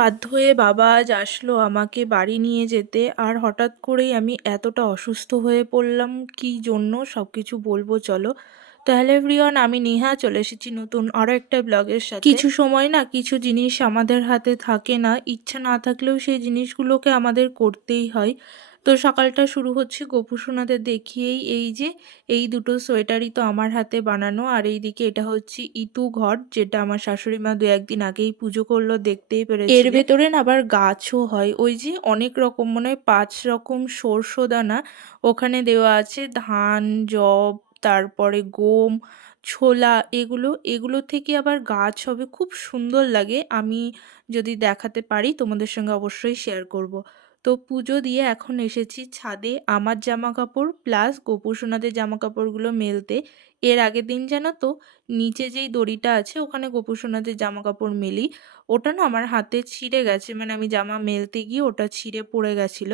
বাধ্য হয়ে বাবা আজ আসলো আমাকে বাড়ি নিয়ে যেতে আর হঠাৎ করেই আমি এতটা অসুস্থ হয়ে পড়লাম, কি জন্য সব কিছু বলব চলো। তো হ্যালো এভরিওয়ান আমি নেহা চলে এসেছি নতুন আরও একটা ব্লগের সাথে। কিছু সময় না কিছু জিনিস আমাদের হাতে থাকে না, ইচ্ছা না থাকলেও সেই জিনিসগুলোকে আমাদের করতেই হয়। তো সকালটা শুরু হচ্ছে গোপুসোনাদের দেখিয়েই এই যে, এই দুটো সোয়েটারই তো আমার হাতে বানানো। আর এইদিকে এটা হচ্ছে ইতু ঘর, যেটা আমার শাশুড়ি মা দু একদিন আগেই পুজো করল, দেখতেই পেরেছি এর ভেতরে আবার গাছও হয়। ওই যে অনেক রকম, মনে হয় পাঁচ রকম সর্ষ দানা ওখানে দেওয়া আছে। ধান জব তারপরে গম, ছোলা, এগুলো এগুলো থেকে আবার গাছ হবে। খুব সুন্দর লাগে। আমি যদি দেখাতে পারি তোমাদের সঙ্গে অবশ্যই শেয়ার করব। তো পুজো দিয়ে এখন এসেছি ছাদে। আমার জামা কাপড় প্লাস গোপুসোনাদের জামা কাপড়গুলো মেলতে এর আগের দিন জানো তো নিচে যেই দড়িটা আছে ওখানে গোপুসোনাদের জামা কাপড় মেলি ওটা না আমার হাতে ছিঁড়ে গেছে মানে আমি জামা মেলতে গিয়ে ওটা ছিঁড়ে পড়ে গেছিল।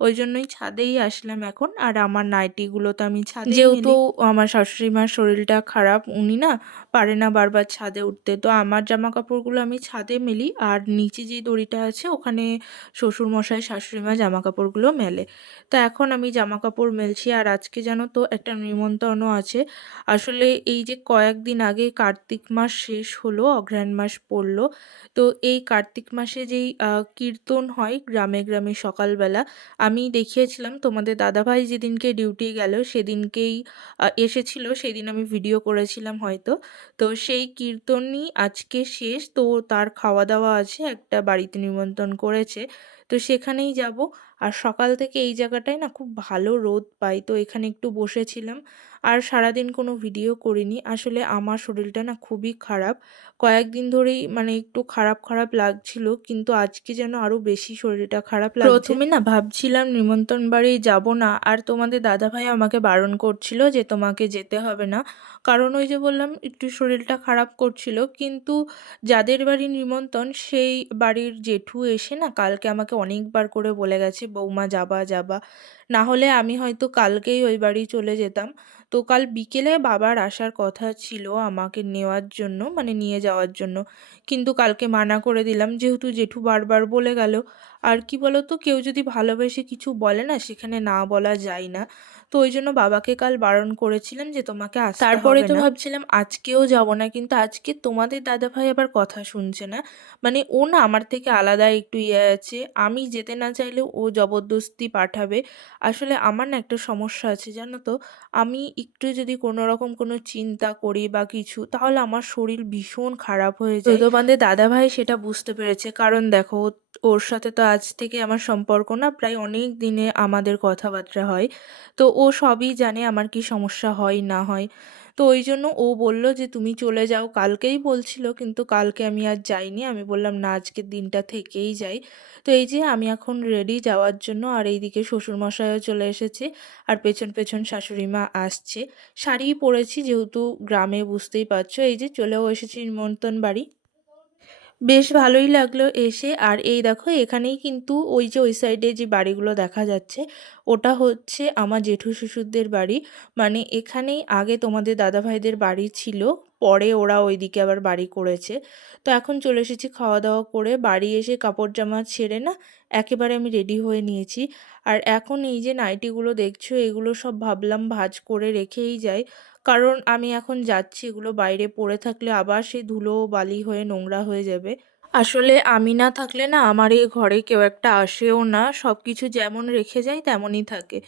ওই জন্যই ছাদেই আসলাম এখন আর আমার নাইটিগুলো তো আমি ছাদে যেহেতু আমার শাশুড়ি মার শরীরটা খারাপ উনি না পারে না বারবার ছাদে উঠতে তো আমার জামা কাপড়গুলো আমি ছাদে মেলি আর নিচে যে দড়িটা আছে ওখানে শ্বশুর মশাই শাশুড়ি মা জামা কাপড়গুলো মেলে। তো এখন আমি জামা কাপড় মেলছি আর আজকে জানো তো একটা নিমন্ত্রণও আছে। আসলে এই যে কয়েকদিন আগে কার্তিক মাস শেষ হলো, অঘ্রাণ মাস পড়ল, তো এই কার্তিক মাসে যেই কীর্তন হয় গ্রামে গ্রামে সকালবেলা, আমি দেখিয়েছিলাম তোমাদের দাদাভাই যেদিনকে ডিউটি গেল সেদিনকেই এসেছিল, সেদিন আমি ভিডিও করেছিলাম হয়তো। তো সেই কীর্তনই আজকে শেষ, তো তার খাওয়া দাওয়া আছে, একটা বাড়িতে নিমন্ত্রণ করেছে, তো সেখানেই যাব। আর সকাল থেকে এই জায়গাটায় না খুব ভালো রোদ পাই। তো এখানে একটু বসেছিলাম আর সারাদিন কোনো ভিডিও করিনি। আসলে আমার শরীরটা না খুবই খারাপ। কয়েকদিন ধরেই মানে একটু খারাপ খারাপ লাগছিল কিন্তু আজকে যেন আরও বেশি শরীরটা খারাপ লাগছে। প্রথমে না ভাবছিলাম নিমন্ত্রণ বাড়ি যাব না আর তোমাদের দাদাভাই আমাকে বারণ করছিল যে তোমাকে যেতে হবে না। কারণ ওই যে বললাম একটু শরীরটা খারাপ করছিল কিন্তু যাদের বাড়ি নিমন্ত্রণ সেই বাড়ির জেঠু এসে না কালকে আমাকে অনেকবার করে বলে গেছে বৌমা যাবা যাবা। না হলে আমি হয়তো কালকেই ওই বাড়ি চলে যেতাম। তো কাল বিকেলে বাবার আসার কথা ছিল আমাকে নেওয়ার জন্য মানে নিয়ে যাওয়ার জন্য। কিন্তু কালকে মানা করে দিলাম, যেহেতু জেঠু বারবার বলে গেল। আর কি বলতো, কেউ যদি ভালোবেসে কিছু বলে না, সেখানে না বলা যায় না। তো ওই জন্য বাবাকে কাল বারণ করেছিলাম যে তোমাকে তারপরে তো ভাবছিলাম, আজকেও যাব না, কিন্তু আজকে তোমাদের দাদাভাই আবার কথা শুনছে না। মানে ও না আমার থেকে আলাদা একটু ইয়ে আছে। আমি যেতে না চাইলেও ও জবরদস্তি পাঠাবে। আসলে আমার না একটা সমস্যা আছে, জানো তো? আমি একটু যদি কোনো রকম কোনো চিন্তা করি বা কিছু, তাহলে আমার শরীর ভীষণ খারাপ হয়ে যায়। তোমাদের দাদাভাই সেটা বুঝতে পেরেছে। কারণ দেখো, ওর সাথে তো আজ থেকে আমার সম্পর্ক না, প্রায় অনেক দিনে আমাদের কথাবার্তা হয়। তো ও সবই জানে আমার কি সমস্যা হয়, না হয়। তো ওই জন্য ও বলল যে, তুমি চলে যাও। কালকেই বলছিল, কিন্তু কালকে আমি আর যাইনি। আমি বললাম, না, আজকের দিনটা থেকেই যাই। তো এই যে, আমি এখন রেডি যাওয়ার জন্য, আর এইদিকে শ্বশুরমশাইও চলে এসেছে, আর পেছন পেছন শাশুড়ি মা আসছে। শাড়ি পরেছি, যেহেতু গ্রামে, বুঝতেই পারছ। এই যে, চলেও এসেছি নিমন্ত্রণ বাড়ি। বেশ ভালোই লাগল এসে। আর এই দেখো, এখানেই কিন্তু ওই যে ওই সাইডে যে বাড়িগুলো দেখা যাচ্ছে, ওটা হচ্ছে আমার জেঠু শ্বশুরদের বাড়ি। মানে এখানেই আগে তোমাদের দাদাভাইদের বাড়ি ছিল, পরে ওরা ওইদিকে আবার বাড়ি করেছে। তো এখন চলে এসেছি খাওয়া দাওয়া করে। বাড়ি এসে কাপড় জামা ছেড়ে না, একেবারে আমি রেডি হয়ে নিয়েছি। আর এখন এই যে নাইটিগুলো দেখছ, এগুলো সব ভাবলাম ভাজ করে রেখেই যাই। কারণ আমি এখন যাচ্ছি, এগুলো বাইরে পড়ে থাকলে আবার সেই ধুলো বালি হয়ে নোংরা হয়ে যাবে। আসলে আমি না থাকলে না আমার এই ঘরে কেউ একটা আসেও না। সব কিছু যেমন রেখে যায় তেমনই থাকে।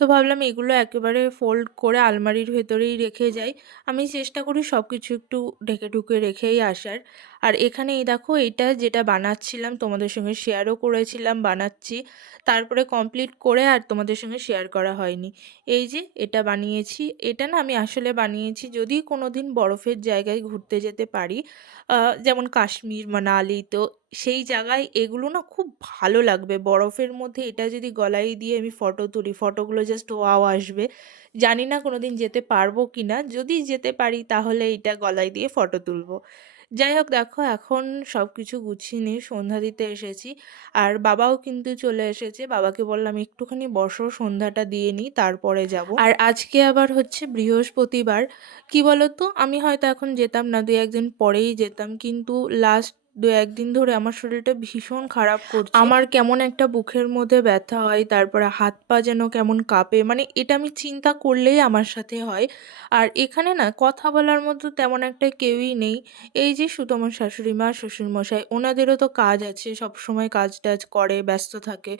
তো ভাবলাম এগুলো একেবারে ফোল্ড করে আলমারির ভেতরেই রেখে যাই। আমি চেষ্টা করি সব কিছু একটু ঢেকে ঢুকে রেখেই আসার। আর এখানে এই দেখো এটা যেটা বানাচ্ছিলাম, তোমাদের সঙ্গে শেয়ারও করেছিলাম, বানাচ্ছি। তারপরে কমপ্লিট করে আর তোমাদের সঙ্গে শেয়ার করা হয়নি। এই যে, এটা বানিয়েছি। এটা না আমি আসলে বানিয়েছি যদি কোনো দিন বরফের জায়গায় ঘুরতে যেতে পারি। যেমন কাশ্মীর, মানালি, তো সেই জায়গায় এগুলো না খুব ভালো লাগবে। বরফের মধ্যে এটা যদি গলায় দিয়ে আমি ফটো তুলি ফটোগুলো জাস্ট ওয়াও আসবে। জানি না কোনো দিন যেতে পারব কি না যদি যেতে পারি তাহলে এটা গলায় দিয়ে ফটো তুলবো। যাই হোক, দেখো এখন সব কিছু গুছিয়ে নিয়ে সন্ধ্যা দিতে এসেছি। আর বাবাও কিন্তু চলে এসেছে। বাবাকে বললাম, একটুখানি বসো, সন্ধ্যাটা দিয়ে নিই, তারপরে যাব। আর আজকে আবার হচ্ছে বৃহস্পতিবার। কি বলতো? আমি হয়তো এখন যেতাম না দুই একদিন পরেই যেতাম। কিন্তু লাস্ট দু একদিন ধরে আমার শরীরটা ভীষণ খারাপ করছে। আমার কেমন একটা বুকের মধ্যে ব্যথা হয়, তারপরে হাত পা যেন কেমন কাঁপে মানে এটা আমি চিন্তা করলেই আমার সাথে হয়। আর এখানে না, কথা বলার মতো তেমন একটা কেউই নেই। এই যে শুধু আমার শাশুড়ি মা, শ্বশুরমশাই, ওনাদেরও তো কাজ আছে সব সময় কাজ টাজ করে, ব্যস্ত থাকে।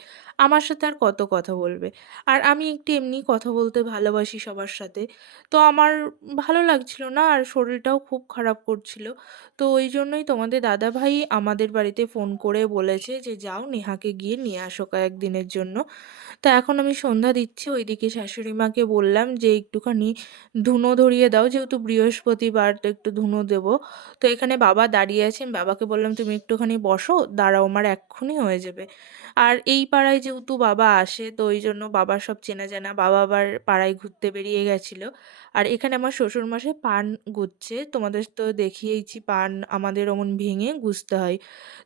আমার সাথে আর কত কথা বলবে? আর আমি একটু এমনি কথা বলতে ভালোবাসি সবার সাথে। তো আমার ভালো লাগছিল না, আর শরীরটাও খুব খারাপ করছিল। তো ওই জন্যই তোমাদের দাদাভাই আমাদের বাড়িতে ফোন করে বলেছে যে, যাও নেহাকে গিয়ে নিয়ে আসো কয়েকদিনের জন্য। তা এখন আমি সন্ধ্যা দিচ্ছি, ওইদিকে শাশুড়ি মাকে বললাম যে, একটুখানি ধুনো ধরিয়ে দাও, যেহেতু বৃহস্পতিবার, তো একটু ধুনো দেব। তো এখানে বাবা দাঁড়িয়ে আছেন, বাবাকে বললাম, তুমি একটুখানি বসো, দাঁড়াও, আমার এক্ষুনি হয়ে যাবে। আর এই পাড়ায় যেহেতু বাবা আসে, তো ওই জন্য বাবার সব চেনা জানা। বাবা আবার পাড়ায় ঘুরতে বেরিয়ে গেছিল। আর এখানে আমার শ্বশুর শ্বশুরমশাই পান গুচ্ছে। তোমাদের তো দেখিয়েইছি, পান আমাদের অমন ভেঙে গুছতে হয়।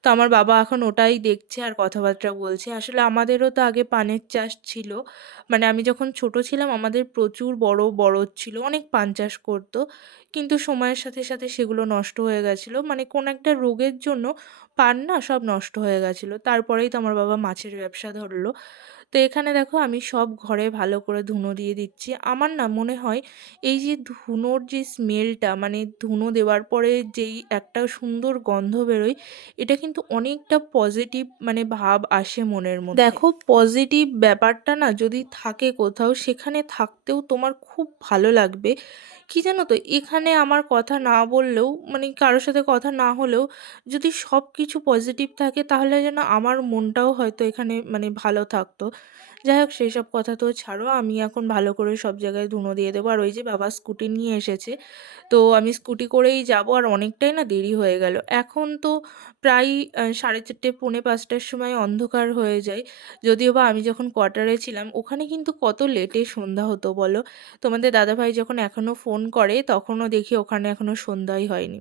তো আমার বাবা এখন ওটাই দেখছে আর কথাবার্তা বলছে। আসলে আমাদেরও তো আগে পানের চাষ ছিল। মানে আমি যখন ছোট ছিলাম, আমাদের প্রচুর বড় বড়দ ছিল, অনেক পান চাষ করতো। কিন্তু সময়ের সাথে সাথে সেগুলো নষ্ট হয়ে গেছিল। মানে কোন একটা রোগের জন্য পান না সব নষ্ট হয়ে গেছিল। তারপরেই তো আমার বাবা মাছের ব্যবসা ধরলো। তো এখানে দেখো আমি সব ঘরে ভালো করে ধুনো দিয়ে দিচ্ছি। আমার না মনে হয় এই যে ধুনোর যে স্মেলটা মানে ধুনো দেওয়ার পরে যেই একটা সুন্দর গন্ধ বেরোয়, এটা কিন্তু অনেকটা পজিটিভ মানে ভাব আসে মনের মধ্যে। দেখো পজিটিভ ব্যাপারটা না যদি থাকে কোথাও, সেখানে থাকতেও তোমার খুব ভালো লাগবে। কি জানো তো, এখানে আমার কথা না বললেও মানে কারোর সাথে কথা না হলেও যদি সব কিছু পজিটিভ থাকে, তাহলে যেন আমার মনটাও হয়তো এখানে মানে ভালো থাকতো। যাই হোক, সেই সব কথা তো ছাড়ো, আমি এখন ভালো করে সব জায়গায় ধুনো দিয়ে দেবো। আর ওই যে বাবা স্কুটি নিয়ে এসেছে, তো আমি স্কুটি করেই যাব, আর অনেকটাই না দেরি হয়ে গেল। এখন তো প্রায় সাড়ে চারটে, পৌনে পাঁচটার সময় অন্ধকার হয়ে যায়। যদিও বা আমি যখন কোয়ার্টারে ছিলাম, ওখানে কিন্তু কত লেটে সন্ধ্যা হতো, বলো? তোমাদের দাদাভাই যখন এখনও ফোন করে, তখনও দেখি ওখানে এখনও সন্ধ্যাই হয়নি।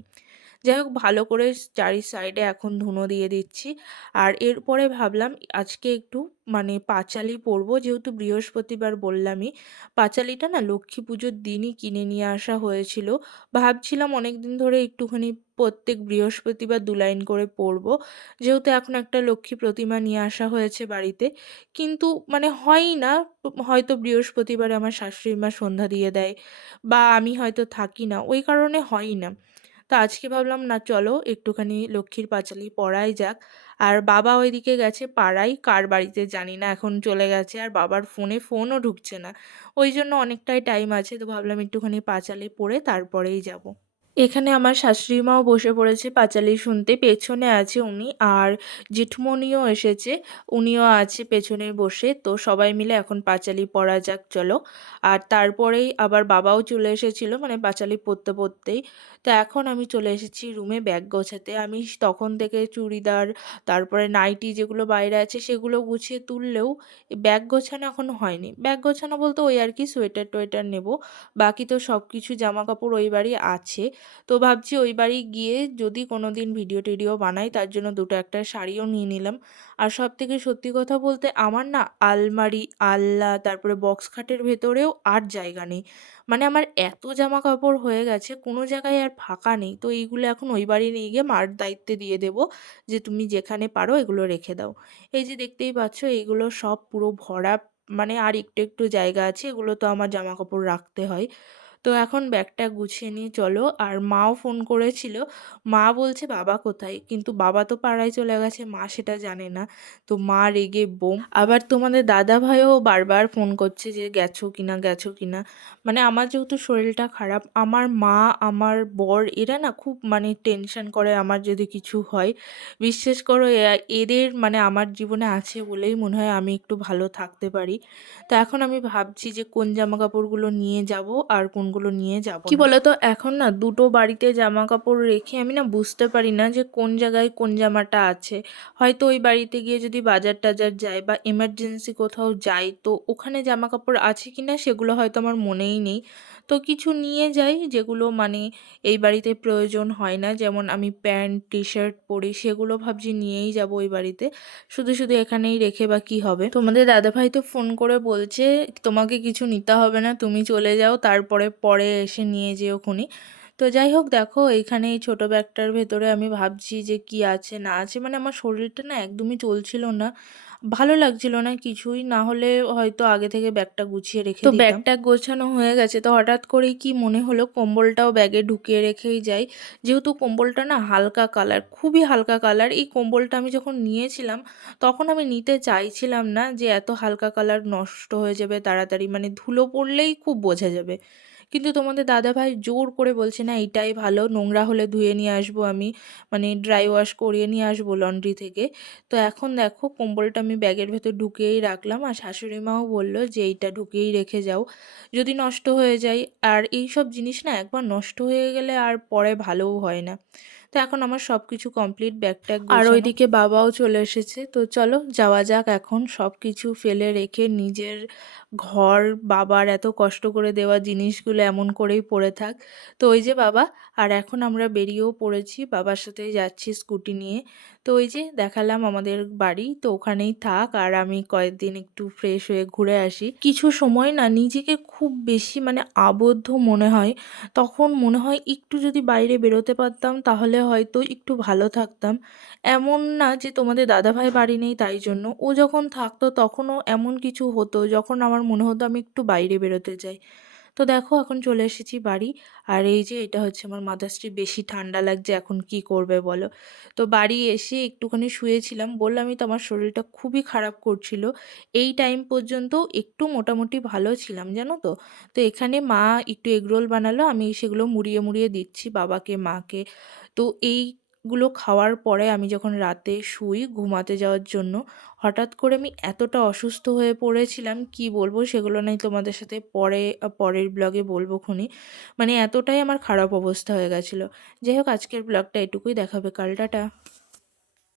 যাই হোক, ভালো করে চারি সাইডে এখন ধুনো দিয়ে দিচ্ছি। আর এরপরে ভাবলাম আজকে একটু মানে পাঁচালি পরবো, যেহেতু বৃহস্পতিবার বললামই। পাঁচালিটা না লক্ষ্মী পুজোর দিনই কিনে নিয়ে আসা হয়েছিল। ভাবছিলাম অনেক দিন ধরে একটুখানি প্রত্যেক বৃহস্পতিবার দু লাইন করে পরবো। যেহেতু এখন একটা লক্ষ্মী প্রতিমা নিয়ে আসা হয়েছে বাড়িতে। কিন্তু মানে হয়ই না, হয়তো বৃহস্পতিবারে আমার শাশুড়ি মা সন্ধ্যা দিয়ে দেয় বা আমি হয়তো থাকি না, ওই কারণে হয়ই না। তো আজকে ভাবলাম, না, চলো একটুখানি লক্ষ্মীর পাঁচালি পড়াই যাক। আর বাবা ওইদিকে গেছে পাড়াই কার বাড়িতে জানি না, এখন চলে গেছে আর বাবার ফোনে ফোনও ঢুকছে না। ওই জন্য অনেকটাই টাইম আছে, তো ভাবলাম একটুখানি পাঁচালি পড়ে তারপরেই যাব। এখানে আমার শাশুড়ি মাও বসে পড়েছে পাঁচালি শুনতে, পেছনে আছে উনি আর জেঠুমনিও এসেছে, উনিও আছে পেছনে বসে। তো সবাই মিলে এখন পাঁচালি পড়া যাক, চলো। আর তারপরেই আবার বাবাও চলে এসেছিল মানে পাঁচালি পড়তে পড়তেই। তো এখন আমি চলে এসেছি রুমে ব্যাগ গোছাতে। আমি তখন থেকে চুড়িদার, তারপরে নাইটি যেগুলো বাইরে আছে সেগুলো গুছিয়ে তুললেও ব্যাগ গোছানো এখন হয়নি। ব্যাগ গোছানো বলতে ওই আর কি সোয়েটার টোয়েটার নেব। বাকি তো সব কিছু জামা কাপড় ওই বাড়ি আছে। তো ভাবছি ওই বাড়ি গিয়ে যদি কোনো দিন ভিডিও টিডিও বানাই, তার জন্য দুটো একটা শাড়িও নিয়ে নিলাম। আর সব থেকে সত্যি কথা বলতে আমার না আলমারি, আলনা, তারপরে বক্স খাটের ভেতরেও আর জায়গা নেই। মানে আমার এত জামা কাপড় হয়ে গেছে, কোনো জায়গায় আর ফাঁকা নেই। তো এইগুলো এখন ওই বাড়ি নিয়ে গিয়ে মার দায়িত্বে দিয়ে দেবো যে তুমি যেখানে পারো এগুলো রেখে দাও। এই যে দেখতেই পাচ্ছ, এইগুলো সব পুরো ভরা মানে আর একটু একটু জায়গা আছে, এগুলো তো আমার জামা কাপড় রাখতে হয়। তো এখন ব্যাগটা গুছিয়ে নিয়ে চলো। আর মাও ফোন করেছিল, মা বলছে, বাবা কোথায়? কিন্তু বাবা তো পাড়ায় চলে গেছে, মা সেটা জানে না। তো মা রেগে বোম। আবার তোমাদের দাদা ভাইও বারবার ফোন করছে যে, গেছো কিনা গেছো কিনা মানে আমার যেহেতু শরীরটা খারাপ, আমার মা, আমার বর এরা না খুব মানে টেনশন করে আমার যদি কিছু হয়। বিশ্বাস করো এদের মানে আমার জীবনে আছে বলেই মনে হয় আমি একটু ভালো থাকতে পারি। তো এখন আমি ভাবছি যে, কোন জামা কাপড়গুলো নিয়ে যাব আর কোনগুলো নিয়ে যাব কি বলতো এখন না দুটো বাড়িতে জামা কাপড় রেখে আমি না বুঝতে পারি না যে কোন জায়গায় কোন জামাটা আছে। হয়তো ওই বাড়িতে গিয়ে যদি বাজার টাজার যাই বা এমার্জেন্সি কোথাও যাই তো ওখানে জামা কাপড় আছে কিনা সেগুলো হয়তো আমার মনেই নেই। তো কিছু নিয়ে যাই যেগুলো মানে এই বাড়িতে প্রয়োজন হয় না। যেমন আমি প্যান্ট টি শার্ট পরি, সেগুলো ভাবছি নিয়েই যাব ওই বাড়িতে। শুধু শুধু এখানেই রেখে বা কি হবে? তোমাদের দাদাভাই তো ফোন করে বলছে, তোমাকে কিছু নিতে হবে না, তুমি চলে যাও, তারপরে, পরে এসে নিয়ে যেও খুনি। তো যাই হোক, দেখো এইখানে এই ছোটো ব্যাগটার ভেতরে আমি ভাবছি যে কি আছে, না আছে। মানে আমার শরীরটা না একদমই চলছিল না। ভালো লাগছিল না কিছুই না হলে হয়তো আগে থেকে ব্যাগটা গুছিয়ে রেখে তো ব্যাগটা গোছানো হয়ে গেছে তো হঠাৎ করেই কি মনে হলো কম্বলটাও ব্যাগে ঢুকিয়ে রেখেই যাই। যেহেতু কম্বলটা না হালকা কালার খুবই হালকা কালার এই কম্বলটা আমি যখন নিয়েছিলাম তখন আমি নিতে চাইছিলাম না যে এত হালকা কালার নষ্ট হয়ে যাবে তাড়াতাড়ি মানে ধুলো পড়লেই খুব বোঝা যাবে। কিন্তু তোমাদের দাদাভাই জোর করে বলছে না এটাই ভালো নোংরা হলে ধুয়ে নিয়ে আসব আমি মানে ড্রাই ওয়াশ করিয়ে নিয়ে আসব লন্ড্রি থেকে। তো এখন দেখো কম্বলটা আমি ব্যাগের ভেতর ঢুকিয়েই রাখলাম আর শাশুড়ি মাও বলল যে এইটা ঢুকিয়েই রেখে যাও যদি নষ্ট হয়ে যায়। আর এই সব জিনিস না একবার নষ্ট হয়ে গেলে আর পরে ভালোও হয় না। তো এখন আমার সব কিছু কমপ্লিট ব্যাগ ট্যাগ আর ওইদিকে বাবাও চলে এসেছে তো চলো যাওয়া যাক এখন সব কিছু ফেলে রেখে নিজের ঘর, বাবার এত কষ্ট করে দেওয়া জিনিসগুলো এমন করেই পড়ে থাক। তো ওই যে বাবা, আর এখন আমরা বেরিয়েও পড়েছি, বাবার সাথেই যাচ্ছি স্কুটি নিয়ে। তো ওই যে দেখালাম আমাদের বাড়ি, তো ওখানেই থাক, আর আমি কয়েকদিন একটু ফ্রেশ হয়ে ঘুরে আসি। কিছু সময় না, নিজেকে খুব বেশি মানে আবদ্ধ মনে হয়। তখন মনে হয় একটু যদি বাইরে বেরোতে পারতাম, তাহলে হয়তো একটু ভালো থাকতাম। এমন না যে তোমাদের দাদাভাই বাড়ি নেই, তাই জন্য। ও যখন থাকতো, তখনও এমন কিছু হতো, যখন আমার মনে হতো আমি একটু বাইরে বেরোতে যাই তো দেখো এখন চলে এসেছি বাড়ি। আর এই যে এটা হচ্ছে আমার মাতাশ্রী বেশি ঠান্ডা লাগছে, এখন কি করবে বলো? তো বাড়ি এসে একটুখানি শুয়েছিলাম বললামই তো আমার শরীরটা খুবই খারাপ করছিল। এই টাইম পর্যন্ত একটু মোটামুটি ভালো ছিলাম, জানো তো? তো এখানে মা একটু এগরোল বানালো, আমি সেগুলো মুড়িয়ে মুড়িয়ে দিচ্ছি বাবাকে, মাকে। তো এই গুলো খাওয়ার পরে আমি যখন রাতে শুই ঘুমাতে যাওয়ার জন্য, হঠাৎ করে আমি এতটা অসুস্থ হয়ে পড়েছিলাম, কি বলব সেগুলো নাই তোমাদের সাথে পরে, পরের ব্লগে বলব খুনি। মানে এতটাই আমার খারাপ অবস্থা হয়ে গেছিল। যাই হোক, আজকের ব্লগটা এটুকুই দেখাবে কাল, টাটা।